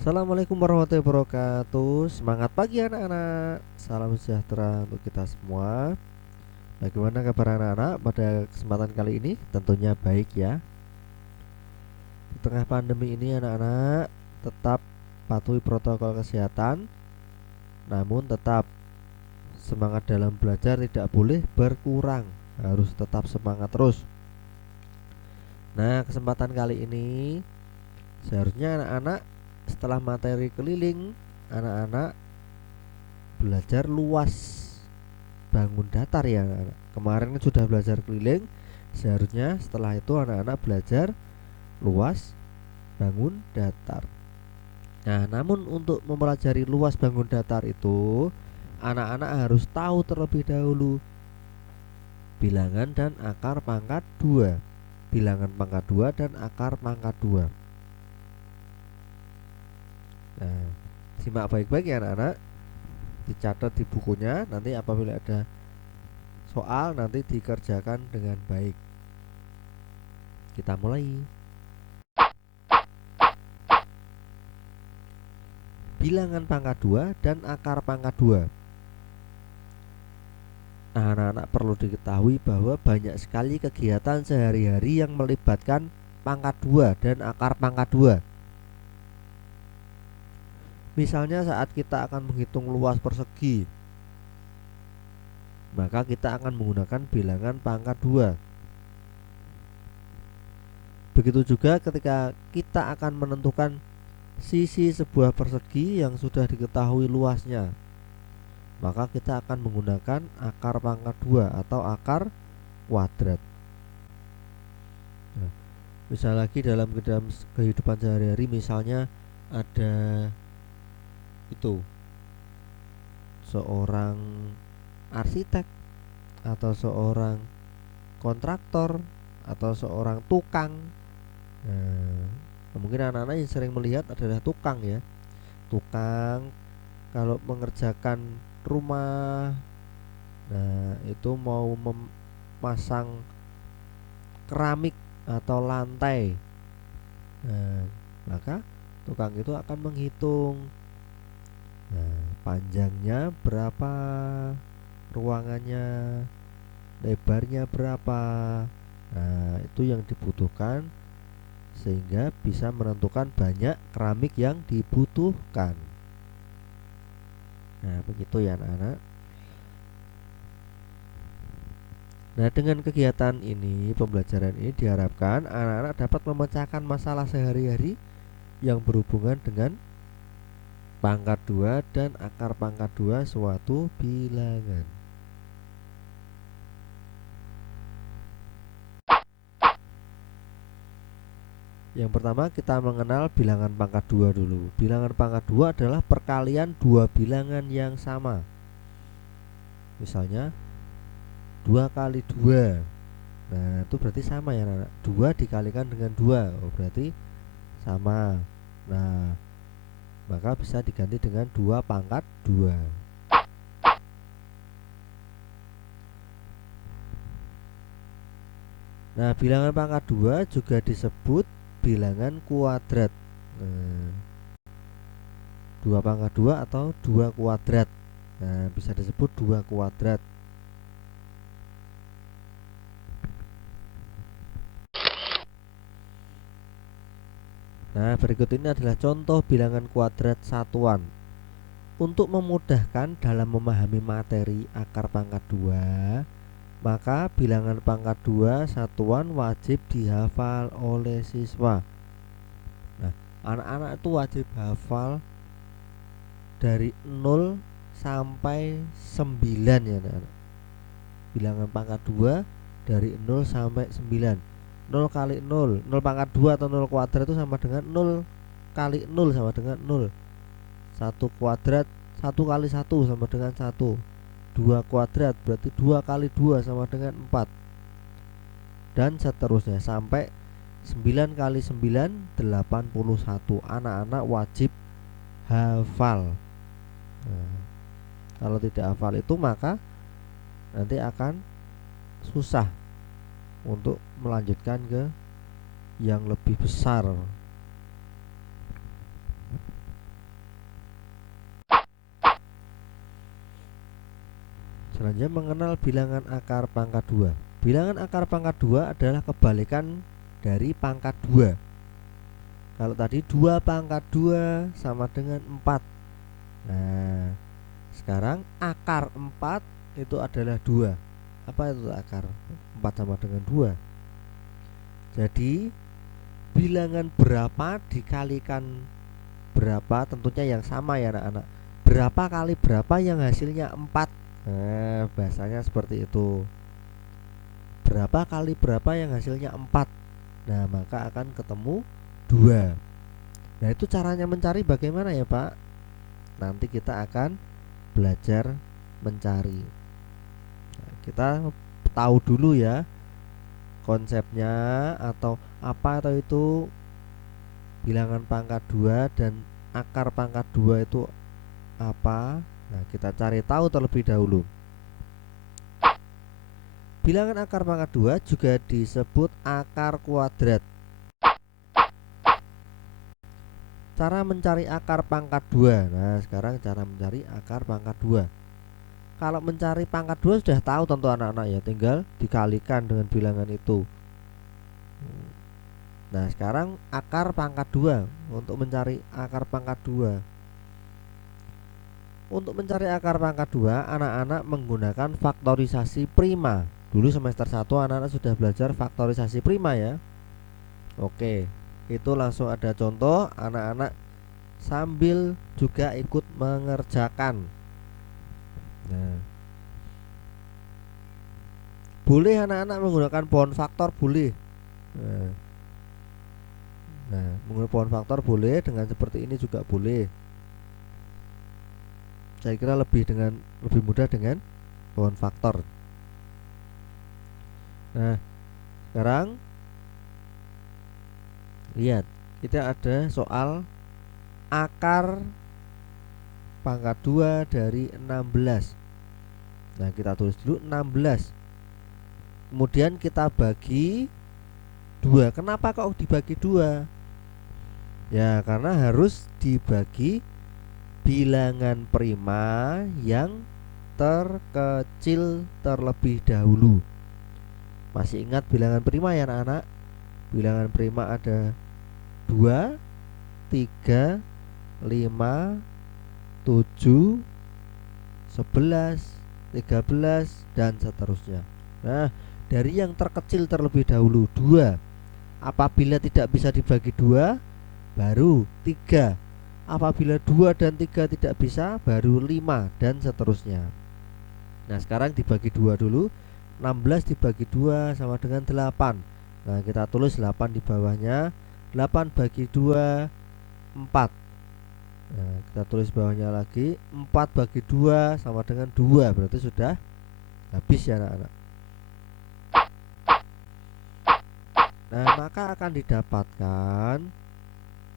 Assalamualaikum warahmatullahi wabarakatuh. Semangat pagi anak-anak. Salam sejahtera untuk kita semua. Bagaimana kabar anak-anak pada kesempatan kali ini? Tentunya baik ya. Di tengah pandemi ini anak-anak tetap patuhi protokol kesehatan, namun tetap semangat dalam belajar tidak boleh berkurang. Harus tetap semangat terus. Nah, kesempatan kali ini seharusnya anak-anak setelah materi keliling, anak-anak belajar luas bangun datar ya anak-anak. Kemarin kan sudah belajar keliling, seharusnya setelah itu anak-anak belajar luas bangun datar. Nah, namun untuk mempelajari luas bangun datar itu anak-anak harus tahu terlebih dahulu bilangan dan akar pangkat 2. Bilangan pangkat 2 dan akar pangkat 2. Nah, simak baik-baik ya anak-anak. Dicatat di bukunya, nanti apabila ada soal nanti dikerjakan dengan baik. Kita mulai. Bilangan pangkat 2 dan akar pangkat 2. Nah, anak-anak perlu diketahui bahwa banyak sekali kegiatan sehari-hari yang melibatkan pangkat 2 dan akar pangkat 2. Misalnya saat kita akan menghitung luas persegi, maka kita akan menggunakan bilangan pangkat 2. Begitu juga ketika kita akan menentukan sisi sebuah persegi yang sudah diketahui luasnya, maka kita akan menggunakan akar pangkat 2 atau akar kuadrat. Nah, misal lagi dalam kehidupan sehari-hari, misalnya ada itu seorang arsitek atau seorang kontraktor atau seorang tukang. Nah, mungkin anak-anak yang sering melihat adalah tukang ya. Tukang kalau mengerjakan rumah, nah itu mau memasang keramik atau lantai, nah, maka tukang itu akan menghitung, nah, panjangnya berapa, ruangannya, lebarnya berapa. Nah, itu yang dibutuhkan sehingga bisa menentukan banyak keramik yang dibutuhkan. Nah, begitu ya anak-anak. Nah, dengan kegiatan ini, pembelajaran ini diharapkan anak-anak dapat memecahkan masalah sehari-hari yang berhubungan dengan pangkat 2 dan akar pangkat 2 suatu bilangan. Yang pertama kita mengenal bilangan pangkat 2 dulu. Bilangan pangkat 2 adalah perkalian dua bilangan yang sama. Misalnya 2 kali 2. Nah, itu berarti sama ya anak. 2 dikalikan dengan 2. Oh, berarti sama. Nah, maka bisa diganti dengan 2 pangkat 2. Nah, bilangan pangkat 2 juga disebut bilangan kuadrat. Nah, 2 pangkat 2 atau 2 kuadrat. Nah, bisa disebut 2 kuadrat. Nah, berikut ini adalah contoh bilangan kuadrat satuan. Untuk memudahkan dalam memahami materi akar pangkat 2, maka bilangan pangkat 2 satuan wajib dihafal oleh siswa. Nah, anak-anak itu wajib hafal dari 0 sampai 9 ya anak-anak. Bilangan pangkat 2 dari 0 sampai 9. 0 kali 0, 0 pangkat 2 atau 0 kuadrat itu sama dengan 0 kali 0 sama dengan 0. 1 kuadrat, 1 kali 1 sama dengan 1. 2 kuadrat berarti 2 kali 2 sama dengan 4. Dan seterusnya sampai 9 kali 9 81. Anak-anak wajib hafal. Nah, kalau tidak hafal itu maka nanti akan susah untuk melanjutkan ke yang lebih besar. Selanjutnya mengenal bilangan akar pangkat 2. Bilangan akar pangkat 2 adalah kebalikan dari pangkat 2. Kalau tadi 2 pangkat 2 sama dengan 4. Nah, sekarang akar 4 itu adalah 2. Apa itu akar 4 sama dengan 2? Jadi bilangan berapa dikalikan berapa, tentunya yang sama ya anak-anak. Berapa kali berapa yang hasilnya 4. Nah, bahasanya seperti itu. Berapa kali berapa yang hasilnya 4. Nah, maka akan ketemu 2. Nah, itu caranya mencari bagaimana ya Pak? Nanti kita akan belajar mencari. Nah, kita tahu dulu ya konsepnya atau apa itu bilangan pangkat 2 dan akar pangkat 2 itu apa. Nah, kita cari tahu terlebih dahulu. Bilangan akar pangkat 2 juga disebut akar kuadrat. Cara mencari akar pangkat 2. Nah, sekarang cara mencari akar pangkat 2. Kalau mencari pangkat 2 sudah tahu tentu anak-anak ya, tinggal dikalikan dengan bilangan itu. Nah, sekarang akar pangkat 2. Untuk mencari akar pangkat 2. Untuk mencari akar pangkat 2, anak-anak menggunakan faktorisasi prima. Dulu semester 1 anak-anak sudah belajar faktorisasi prima ya. Oke, itu langsung ada contoh, anak-anak sambil juga ikut mengerjakan. Nah, boleh anak-anak menggunakan pohon faktor, boleh. Nah, menggunakan pohon faktor boleh, dengan seperti ini juga boleh. Saya kira lebih mudah dengan pohon faktor. Nah, sekarang lihat, kita ada soal akar pangkat 2 dari 16. Nah, kita tulis dulu 16. Kemudian kita bagi 2. Kenapa kok dibagi 2? Ya, karena harus dibagi bilangan prima yang terkecil terlebih dahulu. Masih ingat bilangan prima ya anak-anak? Bilangan prima ada 2, 3, 5, 7, 11, 13, dan seterusnya. Nah, dari yang terkecil terlebih dahulu 2. Apabila tidak bisa dibagi 2, baru 3. Apabila 2 dan 3 tidak bisa, baru 5, dan seterusnya. Nah, sekarang dibagi 2 dulu. 16 dibagi 2 sama dengan 8. Nah, kita tulis 8 di bawahnya. 8 bagi 2, 4. Nah, kita tulis bawahnya lagi. 4 bagi 2 sama dengan 2. Berarti sudah habis ya anak-anak. Nah, maka akan didapatkan.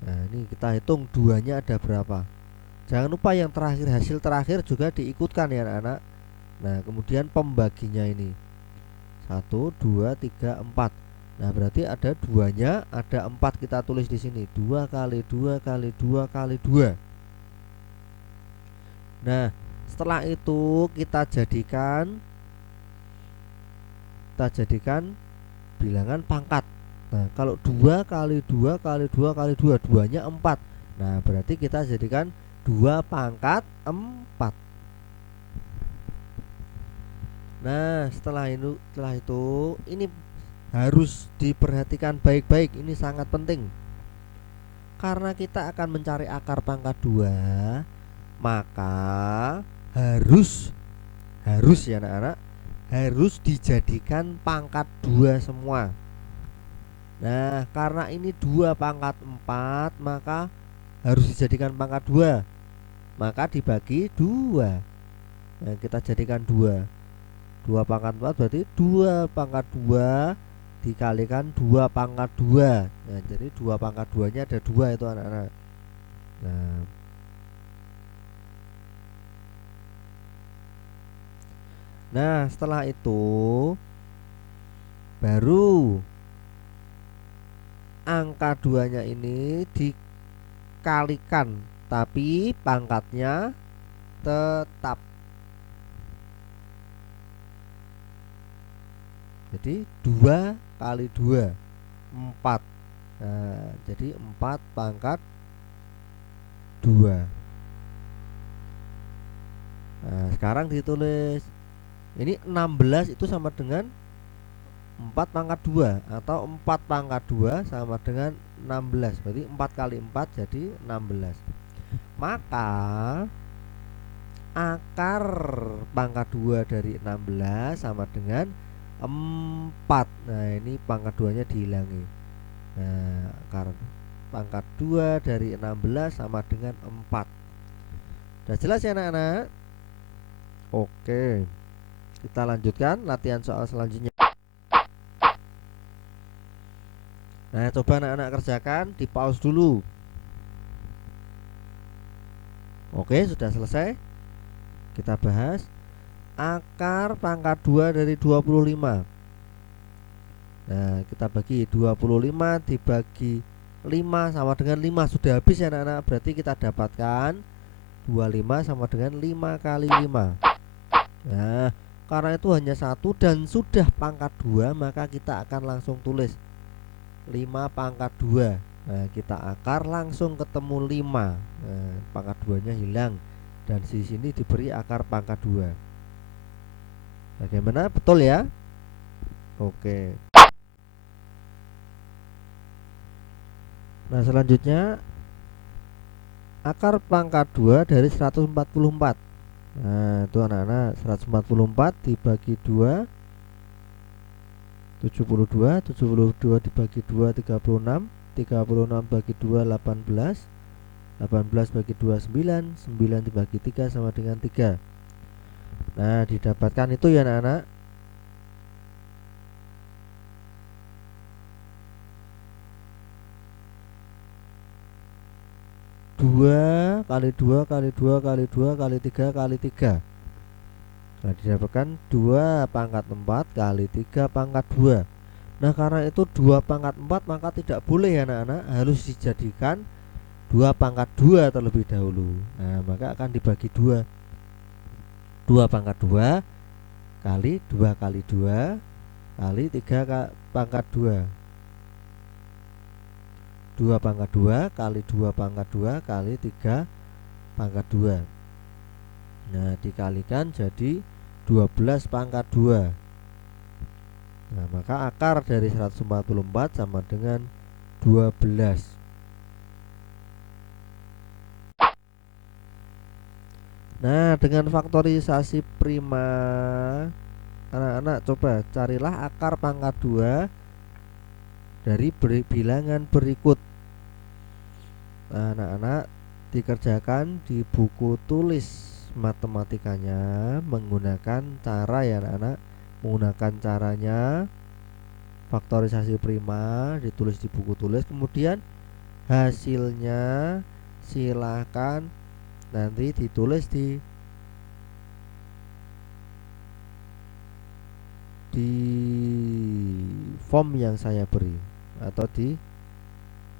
Nah, ini kita hitung 2-nya ada berapa. Jangan lupa yang terakhir, hasil terakhir juga diikutkan ya anak-anak. Nah, kemudian pembaginya ini 1, 2, 3, 4. Nah, berarti ada 2-nya, ada 4, kita tulis di sini 2 kali 2 kali 2 kali 2. Nah, setelah itu kita jadikan bilangan pangkat. Nah, kalau 2 kali 2 kali 2 kali 2, 2-nya 4. Nah, berarti kita jadikan 2 pangkat 4. Nah, setelah itu ini harus diperhatikan baik-baik, ini sangat penting. Karena kita akan mencari akar pangkat 2, maka harus ya anak-anak, harus dijadikan pangkat 2 semua. Nah, karena ini 2 pangkat 4, maka harus dijadikan pangkat 2. Maka dibagi 2. Nah, kita jadikan 2. 2 pangkat 4 berarti 2 pangkat 2 dikalikan 2 pangkat 2. Nah, jadi 2 pangkat 2-nya ada 2 itu anak-anak. Nah, setelah itu baru angka 2-nya ini dikalikan, tapi pangkatnya tetap. Jadi 2 kali 2 4. Nah, jadi 4 pangkat 2. Nah, sekarang ditulis ini 16 itu sama dengan 4 pangkat 2 atau 4 pangkat 2 sama dengan 16. Berarti 4 kali 4 jadi 16. Maka akar pangkat 2 dari 16 sama dengan 4. Nah, ini pangkat 2-nya dihilangi. Nah, akar pangkat 2 dari 16 sama dengan 4. Sudah jelas ya anak-anak? Oke, kita lanjutkan latihan soal selanjutnya. Nah, coba anak-anak kerjakan, di pause dulu. Oke, sudah selesai. Kita bahas akar pangkat 2 dari 25. Nah, kita bagi 25 dibagi 5 sama dengan 5. Sudah habis ya anak-anak. Berarti kita dapatkan 25 sama dengan 5 kali 5. Nah, karena itu hanya 1 dan sudah pangkat 2, maka kita akan langsung tulis 5 pangkat 2. Nah, kita akar langsung ketemu 5. Nah, pangkat 2-nya hilang dan di sini diberi akar pangkat 2. Bagaimana? Betul ya? Oke. Nah, selanjutnya akar pangkat 2 dari 144. Nah, itu anak-anak, 144 dibagi 2 72, 72 dibagi 2 36, 36 bagi 2 18, 18 bagi 2 9, 9 dibagi 3 sama dengan 3. Nah, didapatkan itu ya anak-anak. Dua kali 2 kali 2 kali 2 kali 3 kali 3. Nah, didapatkan 2 pangkat 4 kali 3 pangkat 2. Nah, karena itu 2 pangkat 4 maka tidak boleh ya anak-anak, harus dijadikan 2 pangkat 2 terlebih dahulu. Nah, maka akan dibagi 2. 2 pangkat 2 kali 2 kali 2 kali 3 pangkat 2. 2 pangkat 2 kali 2 pangkat 2 kali 3 pangkat 2. Nah, dikalikan jadi 12 pangkat 2. Nah, maka akar dari 144 sama dengan 12. Nah, dengan faktorisasi prima, anak-anak coba carilah akar pangkat 2 dari bilangan berikut. Nah, anak-anak dikerjakan di buku tulis matematikanya menggunakan cara ya anak-anak, menggunakan caranya faktorisasi prima, ditulis di buku tulis, kemudian hasilnya silahkan nanti ditulis di form yang saya beri atau di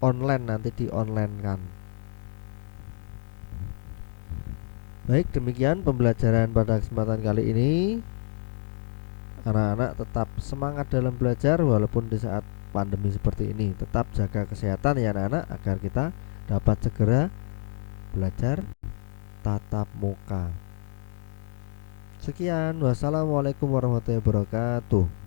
online, nanti di online kan. Baik, demikian pembelajaran pada kesempatan kali ini. Anak-anak tetap semangat dalam belajar walaupun di saat pandemi seperti ini. Tetap jaga kesehatan ya anak-anak, agar kita dapat segera belajar tatap muka. Sekian, wassalamualaikum warahmatullahi wabarakatuh.